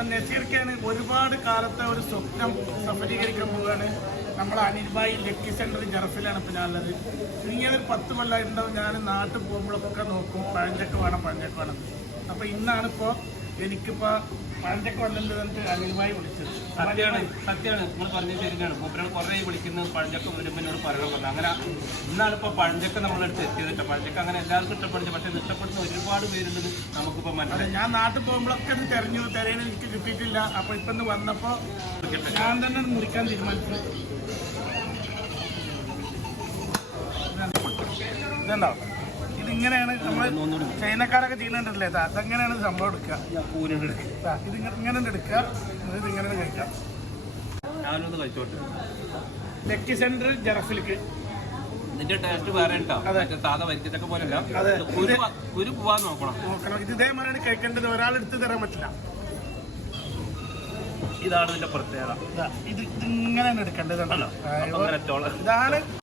അപ്പൊ നസീർക്കാണ് ഒരുപാട് കാലത്തെ ഒരു സ്വപ്നം സഫലീകരിക്കാൻ പോവുകയാണ്. നമ്മളെ അനിൽഭായി ലക്കി സെന്റർ ജറഫിലാണ് ഇപ്പൊ ഞാനുള്ളത്. ഇങ്ങനെ ഒരു 10 കൊല്ലമായിട്ടുണ്ടാവും ഞാൻ നാട്ടിൽ പോകുമ്പോഴൊക്കെ നോക്കും പഴഞ്ചക്ക വേണം. അപ്പൊ ഇന്നാണിപ്പോ എനിക്കിപ്പോ പഴഞ്ചക്ക വല്ലല്ലോ എന്നിട്ട് അനിൽഭായി വിളിച്ചത്. സത്യമാണ് നിങ്ങൾ പറഞ്ഞത് ശരിയാണ്. മൂപ്പരോട് കുറേ വിളിക്കുന്നത് പഴഞ്ചക്ക വരുമ്പോഴോട് പറയണം. അങ്ങനെ ഇന്നാണ് ഇപ്പോൾ പഴഞ്ചക്ക നമ്മളെടുത്ത് എത്തിയതിട്ട്. പഴഞ്ചക്ക അങ്ങനെ എല്ലാവർക്കും ഇഷ്ടപ്പെടുന്നു, പക്ഷേ ഇഷ്ടപ്പെടുന്ന ഒരുപാട് പേരുണ്ടെന്ന് നമുക്കിപ്പോൾ മനസ്സിലായി. ഞാൻ നാട്ടിൽ പോകുമ്പോഴൊക്കെ ഇത് തിരയാൻ എനിക്ക് കിട്ടിയിട്ടില്ല. അപ്പൊ ഇപ്പൊ ഇന്ന് വന്നപ്പോ ഞാൻ തന്നെ മുറിക്കാൻ തീരുമാനിച്ചു. ഇതുണ്ടോ, ഇതിങ്ങനെയാണ് നമ്മൾ ചൈനക്കാരൊക്കെ ചെയ്യുന്നുണ്ടല്ലേ, അതെങ്ങനെയാണ് സംഭവം എടുക്കുക. ഇത് ഇങ്ങനെ എടുക്കുക, ഇത് ഇങ്ങനെ കഴിക്കാം. ഞാനൊന്ന് കഴിച്ചോട്ടെ. ലക്കി സെന്റർ ജറഫിലേക്ക് ഇതിന്റെ ടേസ്റ്റ് വേറെ ഉണ്ടോ? സാധാ വരിക്കച്ചക്ക പോലെയല്ല, ഒരു പോവാൻ നോക്കണം. ഇത് ഇതേമാതിരിയാണ് കഴിക്കേണ്ടത്, ഒരാളെടുത്ത് തരാൻ പറ്റില്ല. ഇതാണ് ഇതിന്റെ പ്രത്യേകത. ഇത് ഇങ്ങനെയാണ് എടുക്കേണ്ടത്. ഇതാണ്